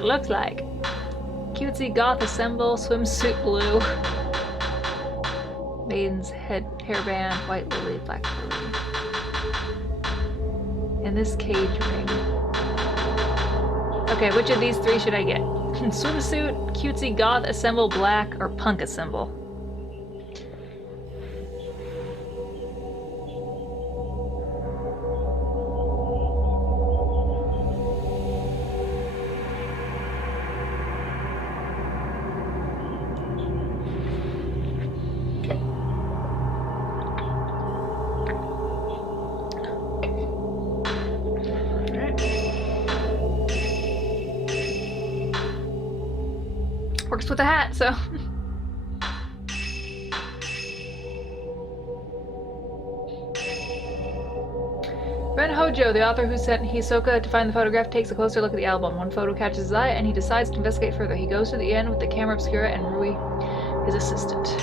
what it looks like. Cutesy goth assemble, swimsuit blue. Maiden's hairband, white lily, black lily. And this cage ring. Okay, which of these three should I get? Swimsuit, cutesy goth assemble, black, or punk assemble? Works with a hat, so. Ren Hojo, the author who sent Hisoka to find the photograph, takes a closer look at the album. One photo catches his eye, and he decides to investigate further. He goes to the end with the camera obscura and Rui, his assistant.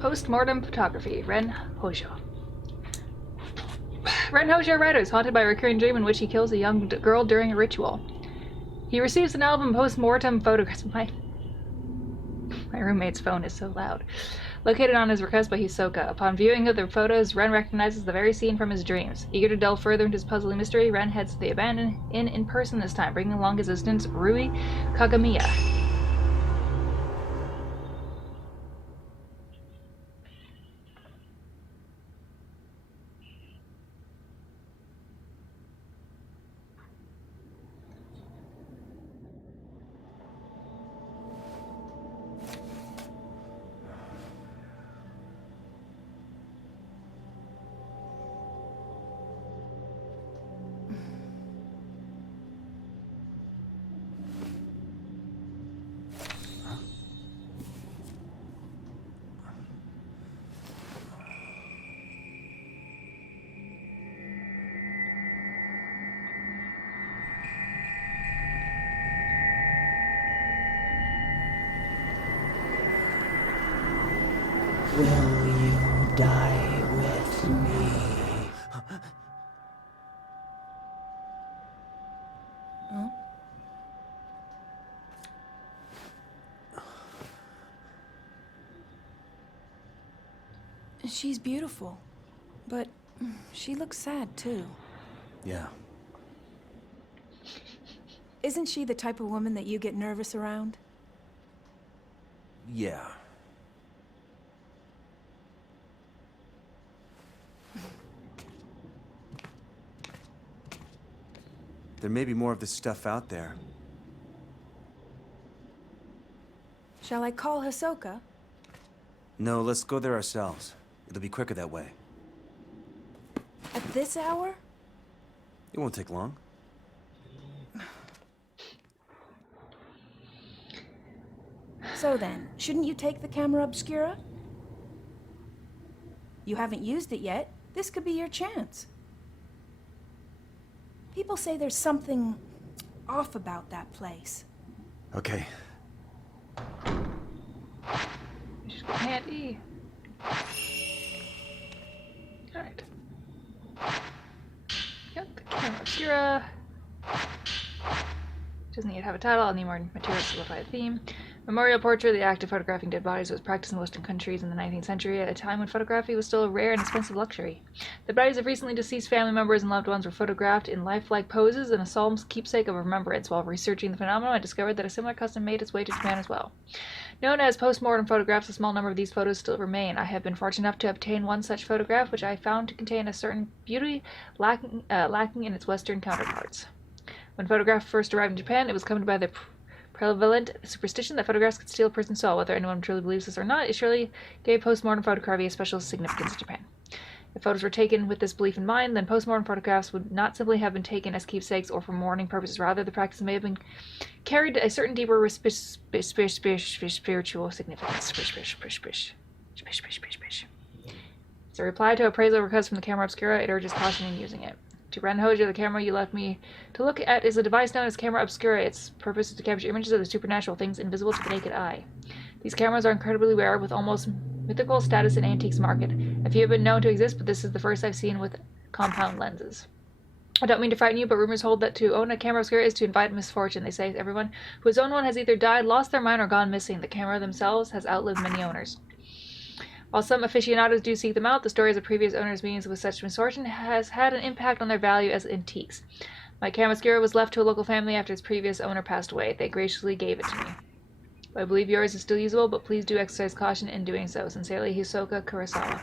Post-mortem photography. Ren Hojo. Ren Hojo writer is haunted by a recurring dream in which he kills a young girl during a ritual. He receives an album post-mortem photographs. My roommate's phone is so loud. Located on his request by Hisoka. Upon viewing of the photos, Ren recognizes the very scene from his dreams. Eager to delve further into his puzzling mystery, Ren heads to the abandoned inn in person this time, bringing along his assistant Rui Kagamiya. Will you die with me? Huh? She's beautiful, but she looks sad too. Yeah. Isn't she the type of woman that you get nervous around? Yeah. There may be more of this stuff out there. Shall I call Hisoka? No, let's go there ourselves. It'll be quicker that way. At this hour? It won't take long. So then, shouldn't you take the camera obscura? You haven't used it yet. This could be your chance. People say there's something off about that place. Okay. Just go handy. Alright. Yep, the camera obscura. Doesn't need to have a title. I'll need more materials to simplify the theme. Memorial portrait, the act of photographing dead bodies was practiced in Western countries in the 19th century, at a time when photography was still a rare and expensive luxury. The bodies of recently deceased family members and loved ones were photographed in lifelike poses and a solemn keepsake of remembrance. While researching the phenomenon, I discovered that a similar custom made its way to Japan as well. Known as post-mortem photographs, a small number of these photos still remain. I have been fortunate enough to obtain one such photograph, which I found to contain a certain beauty lacking in its Western counterparts. When photographs first arrived in Japan, it was accompanied by the prevalent superstition that photographs could steal a person's soul. Whether anyone truly believes this or not, it surely gave post-mortem photography a special significance in Japan. If photos were taken with this belief in mind, then postmortem photographs would not simply have been taken as keepsakes or for mourning purposes. Rather, the practice may have been carried a certain deeper spiritual significance. As a reply to appraisal request from the camera obscura, it urges caution in using it. To Ren Hojo, the camera you left me to look at is a device known as camera obscura. Its purpose is to capture images of the supernatural, things invisible to the naked eye. These cameras are incredibly rare, with almost mythical status in antiques market. A few have been known to exist, but this is the first I've seen with compound lenses. I don't mean to frighten you, but rumors hold that to own a camera obscura is to invite misfortune. They say everyone who has owned one has either died, lost their mind, or gone missing. The camera themselves has outlived many owners. While some aficionados do seek them out, the stories of previous owners' meetings with such misfortune has had an impact on their value as antiques. My camera obscura was left to a local family after its previous owner passed away. They graciously gave it to me. I believe yours is still usable, but please do exercise caution in doing so. Sincerely, Hisoka Kurosawa.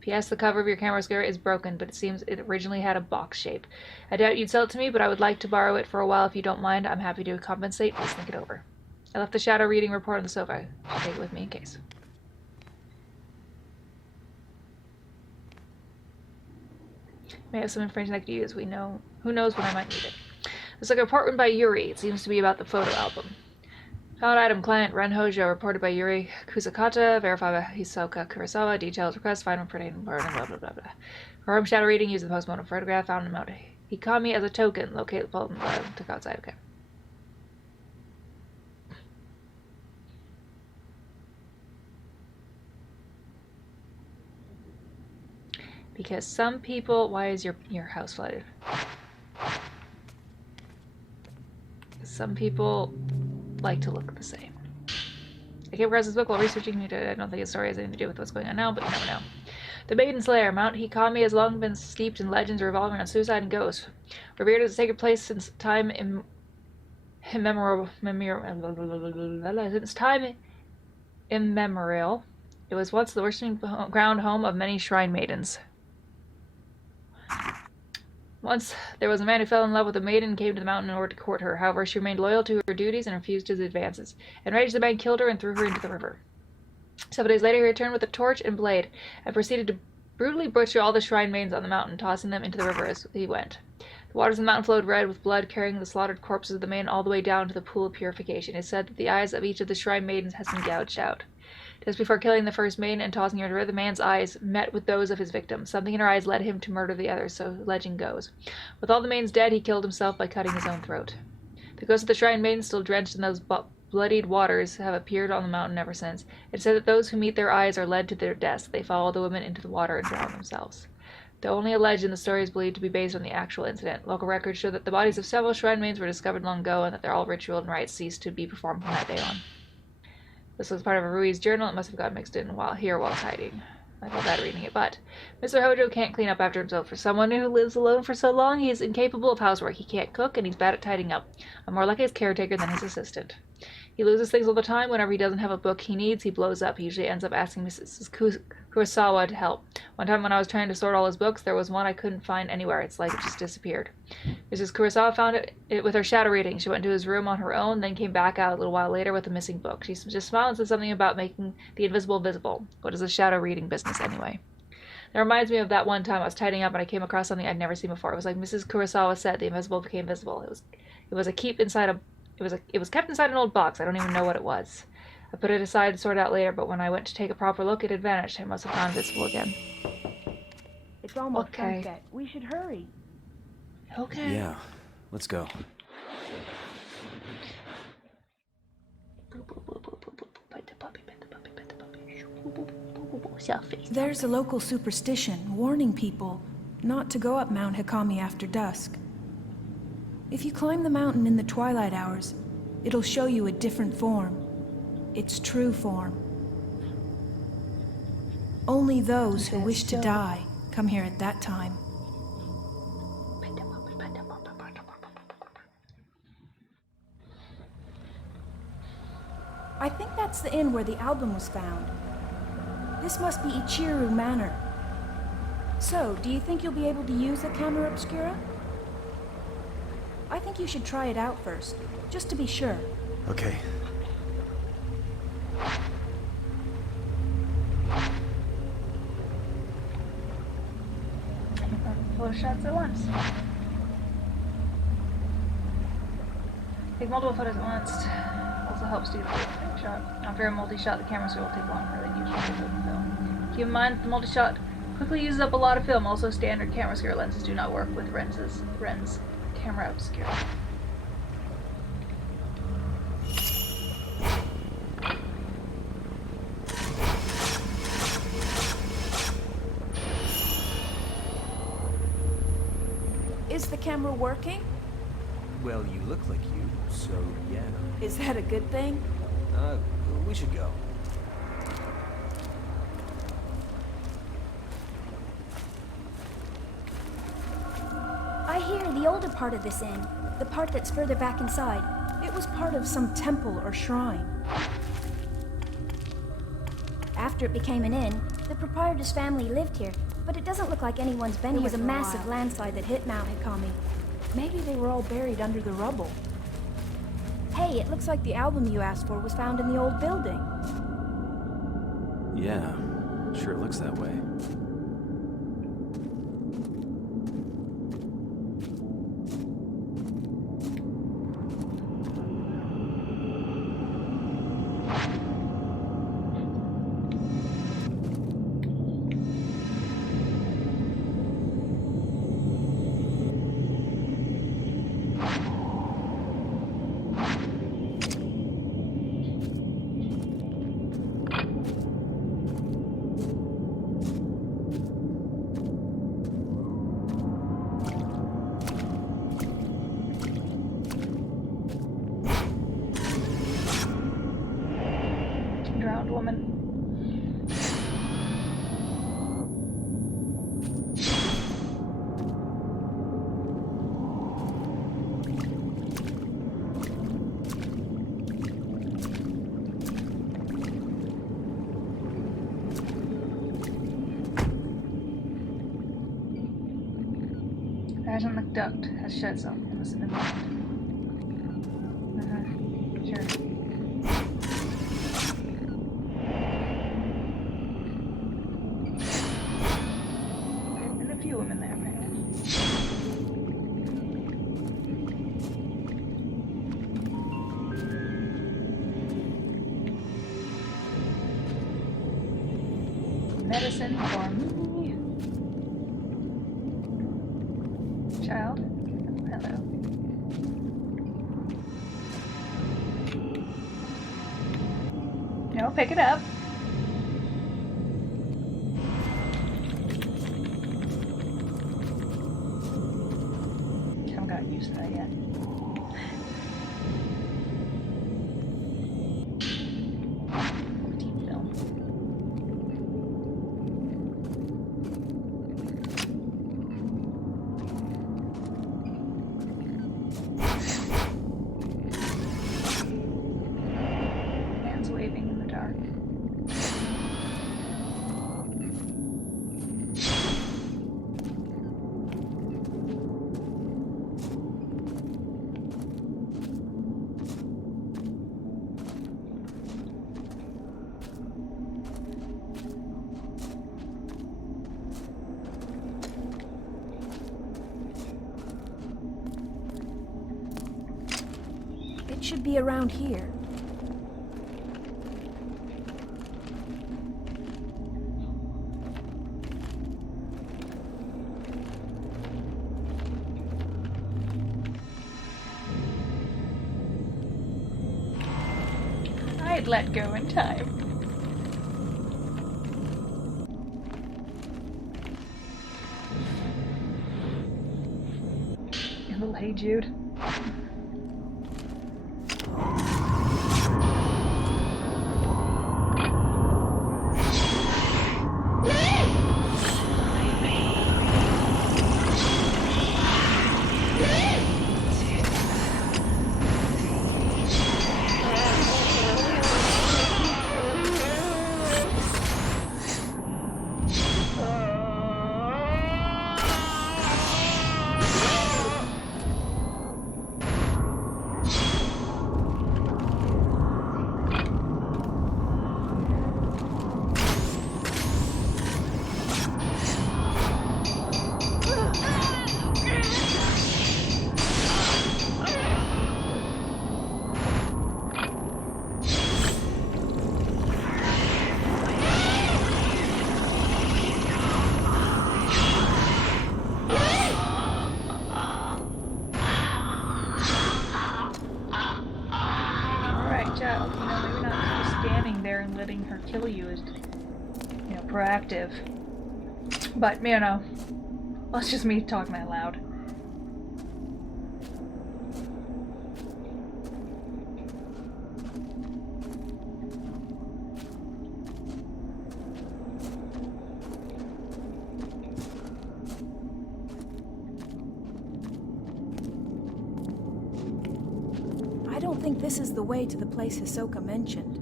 P.S. The cover of your camera obscura is broken, but it seems it originally had a box shape. I doubt you'd sell it to me, but I would like to borrow it for a while if you don't mind. I'm happy to compensate. Please think it over. I left the shadow reading report on the sofa. I should take it with me in case. May have some information I could use. Who knows when I might need it. It's like a report written by Yuri. It seems to be about the photo album. Found item client Ren Hojo, reported by Yuri Kusakata, verified by Hisoka Kurosawa, details request, final printing, blah blah blah blah blah. For home shadow reading, use the postmortem photograph, found in Mount Hikami as a token, locate the bulletin, took outside, okay. Because some people, why is your house flooded? Some people like to look the same. I came across this book while researching it. I don't think the story has anything to do with what's going on now, but you never know. The Maiden Slayer, Mount Hikami, has long been steeped in legends revolving around suicide and ghosts. Revered as a sacred place since time immemorial, it was once the worshiping ground home of many shrine maidens. Once there was a man who fell in love with a maiden and came to the mountain in order to court her. However, she remained loyal to her duties and refused his advances. Enraged, the man killed her and threw her into the river. 7 days later, he returned with a torch and blade and proceeded to brutally butcher all the shrine maidens on the mountain, tossing them into the river as he went. The waters of the mountain flowed red with blood, carrying the slaughtered corpses of the maiden all the way down to the pool of purification. It is said that the eyes of each of the shrine maidens has been gouged out. Just before killing the first maiden and tossing her into the river, the man's eyes met with those of his victim. Something in her eyes led him to murder the others, so legend goes. With all the maidens dead, he killed himself by cutting his own throat. The ghosts of the shrine maidens, still drenched in those bloodied waters, have appeared on the mountain ever since. It is said that those who meet their eyes are led to their deaths. They follow the women into the water and drown themselves. Though only a legend, the story is believed to be based on the actual incident. Local records show that the bodies of several shrine maidens were discovered long ago and that all ritual and rites ceased to be performed from that day on. This was part of a Rui's journal. It must have got mixed in while it's hiding. I felt bad reading it, but Mr. Hojo can't clean up after himself. For someone who lives alone for so long, he is incapable of housework. He can't cook, and he's bad at tidying up. I'm more like his caretaker than his assistant. He loses things all the time. Whenever he doesn't have a book he needs, he blows up. He usually ends up asking Mrs. Kurosawa to help. One time when I was trying to sort all his books, there was one I couldn't find anywhere. It's like it just disappeared. Mrs. Kurosawa found it with her shadow reading. She went into his room on her own, then came back out a little while later with a missing book. She just smiled and said something about making the invisible visible. What is a shadow reading business anyway? That reminds me of that one time I was tidying up and I came across something I'd never seen before. It was like Mrs. Kurosawa said, the invisible became visible. It was kept inside an old box. I don't even know what it was. I put it aside to sort it out later, but when I went to take a proper look, it had vanished. I must have gone invisible again. It's almost sunset. We should hurry. Okay. Yeah, let's go. There's a local superstition warning people not to go up Mount Hikami after dusk. If you climb the mountain in the twilight hours, it'll show you a different form. Its true form. Only those who wish to die come here at that time. I think that's the inn where the album was found. This must be Ichiru Manor. So, do you think you'll be able to use the camera obscura? I think you should try it out first, just to be sure. Okay. of shots at once. Take multiple photos at once. Also helps do the frame shot. After a multi-shot, the camera will take longer than usual to film. Keep in mind that the multi-shot quickly uses up a lot of film. Also, standard camera obscure lenses do not work with Rens camera obscure. Is the camera working? Well, you look like you, so yeah. Is that a good thing? We should go. I hear the older part of this inn, the part that's further back inside. It was part of some temple or shrine. After it became an inn, the proprietor's family lived here, but it doesn't look like anyone's been It here was a for massive while. landslide that hit Mount Hikami. Maybe they were all buried under the rubble. Hey, it looks like the album you asked for was found in the old building. Yeah, sure looks that way. Drowned woman. Ash on the duct has shed itself. It must have been Sure. And a few women there, apparently. Medicine for me. Child. Hello. No, pick it up. Haven't gotten used to that yet. Team film. Hands waving in the dark. It should be around here. I'd let go in time. A little Hey Jude. reach out. You know, maybe not just standing there and letting her kill you is, you know, proactive. But, you know, that's just me talking out loud. I don't think this is the way to the place Hisoka mentioned.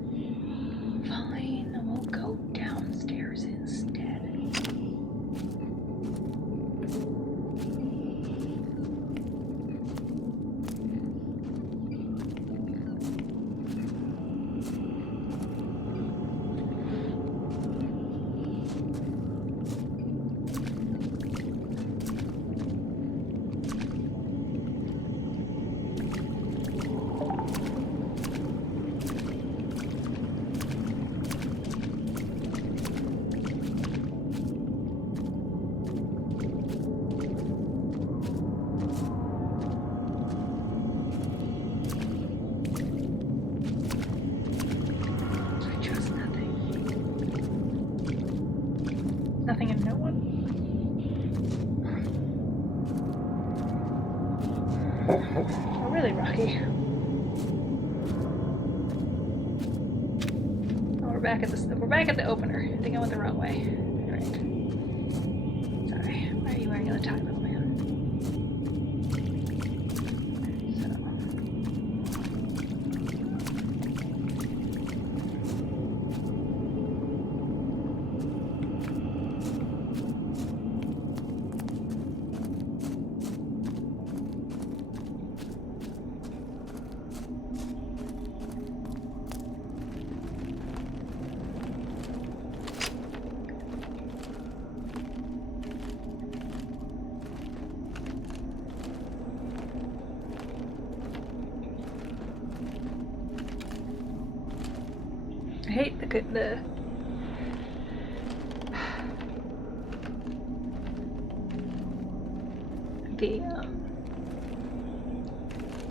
Fine, we'll go downstairs instead. Nothing and no one. Oh, really, Rocky? Oh, we're back at the opener. I think I went the wrong way. All right. Sorry. Why are you wearing a tie, little man? I hate the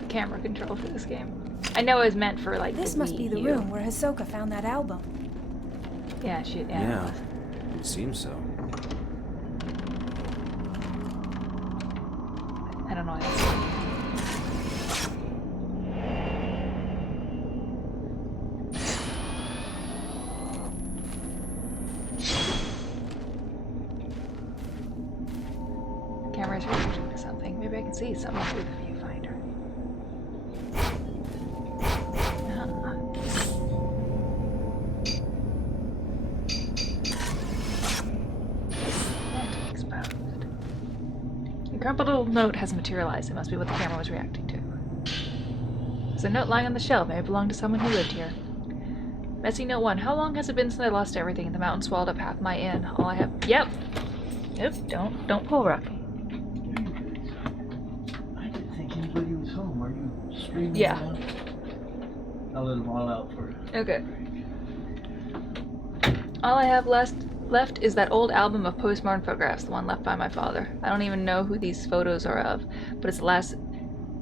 camera control for this game. I know it was meant for like This the must be the Wii U. room where Hisoka found that album. Yeah, Yeah, it seems so. I don't know. Camera's reacting to something. Maybe I can see something through the viewfinder. Net exposed. A crumpled little note has materialized. It must be what the camera was reacting to. There's a note lying on the shelf. Maybe it belonged to someone who lived here. Messy note 1. How long has it been since I lost everything? The mountain swallowed up half my inn. All I have. Yep. Don't pull, Rocky. I didn't think anybody was home. Are you screaming? Yeah. Now? I'll let them all out for you. Okay. All I have left is that old album of postmodern photographs, the one left by my father. I don't even know who these photos are of, but it's the last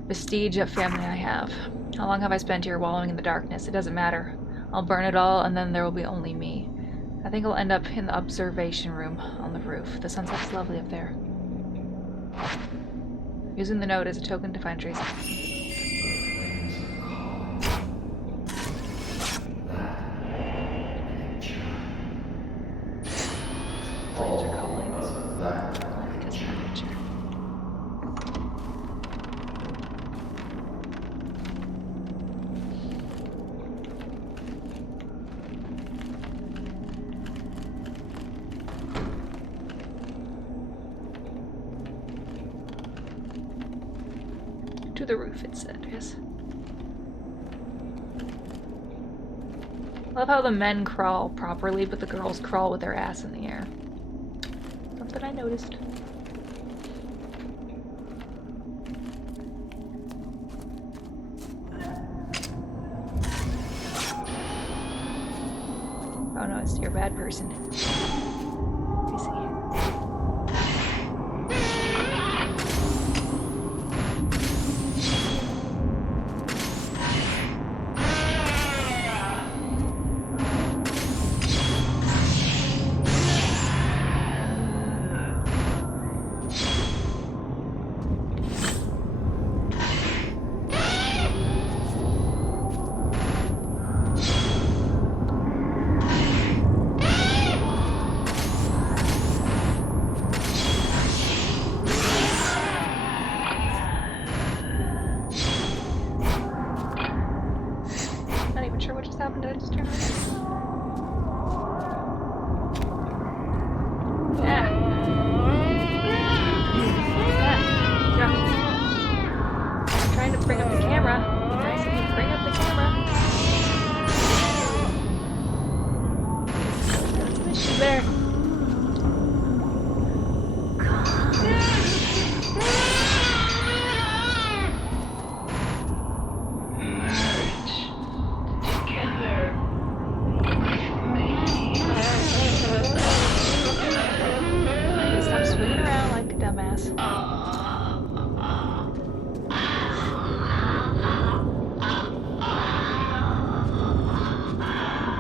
vestige of family I have. How long have I spent here wallowing in the darkness? It doesn't matter. I'll burn it all, and then there will be only me. I think I'll end up in the observation room on the roof. The sunset's lovely up there. Using the note as a token to find Tracy. Flames are calling. It doesn't have a picture. To the roof, it said, yes. I love how the men crawl properly, but the girls crawl with their ass in the air. Something I noticed. Oh no, you're a bad person. Let me see. sure what just happened. Did I just turn around? Yeah. Yeah. I'm trying to bring up the camera. Nice of you. Bring up the camera. There's an issue there. Stop swinging around like a dumbass.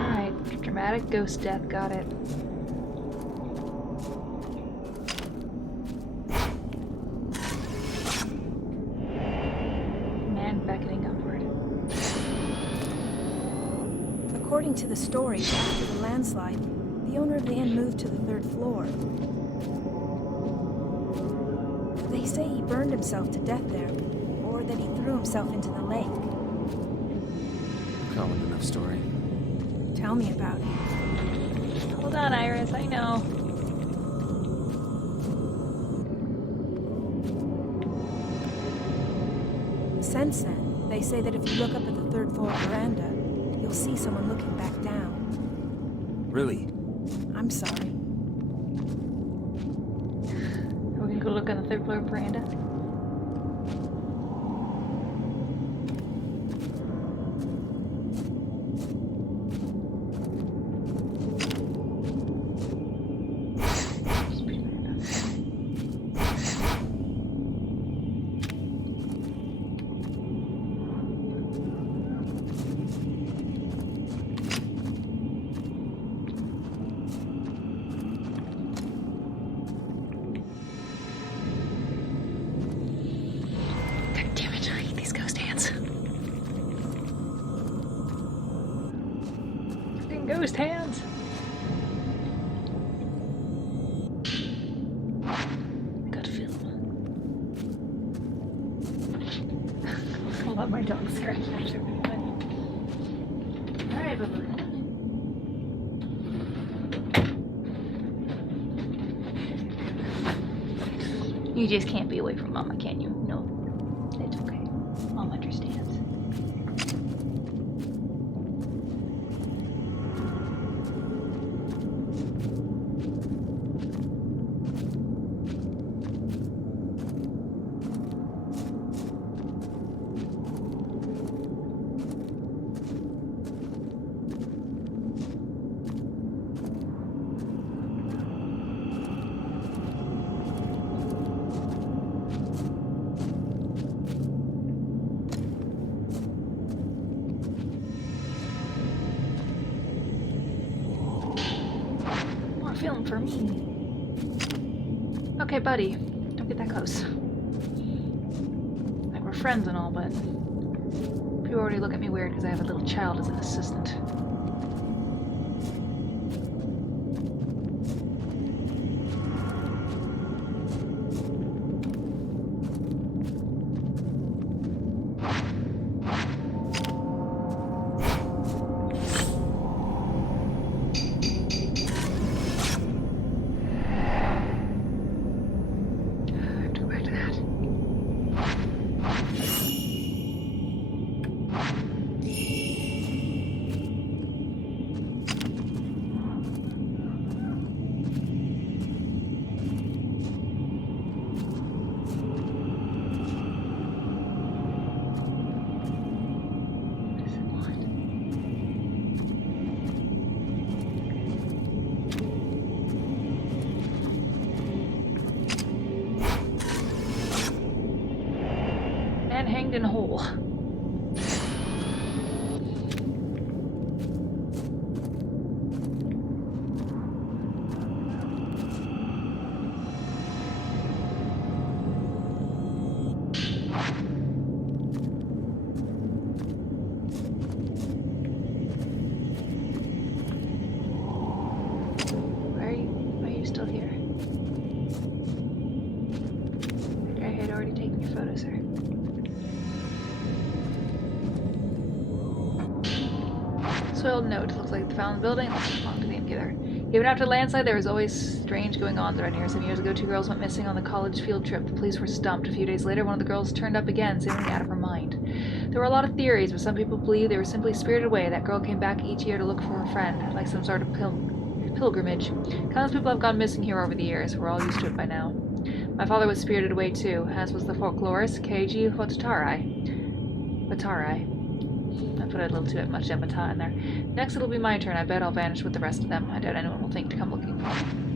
Alright, dramatic ghost death, got it. Man beckoning upward. According to the story, after the landslide, the owner of the inn moved to the 3rd floor. They say he burned himself to death there, or that he threw himself into the lake. Common enough story. Tell me about it. Hold on, Iris, I know. Since then, they say that if you look up at the 3rd floor veranda, you'll see someone looking back down. Really? I'm sorry. Are we gonna go look on the 3rd floor veranda? Ghost hands. Good film. I'll let my dog scratch after me. Alright, bye-bye. You just can't be away from Mama, can you? No. It's okay. Mom understands. Film for me. Okay, buddy. Don't get that close. Like, we're friends and all, but people already look at me weird because I have a little child as an assistant. Hanged in a hole. Why are you still here? I had already taken your photo, sir. soiled note. Looks like they found the building. Let's belong to the innkeeper. Even after the landslide, there was always strange going on around here. Some years ago, 2 girls went missing on the college field trip. The police were stumped. A few days later, one of the girls turned up again, seemingly out of her mind. There were a lot of theories, but some people believe they were simply spirited away. That girl came back each year to look for her friend, like some sort of pilgrimage. Countless people have gone missing here over the years. We're all used to it by now. My father was spirited away too, as was the folklorist Keiji Watarai. I put a little too much Yamata in there. Next it'll be my turn. I bet I'll vanish with the rest of them. I doubt anyone will think to come looking for me.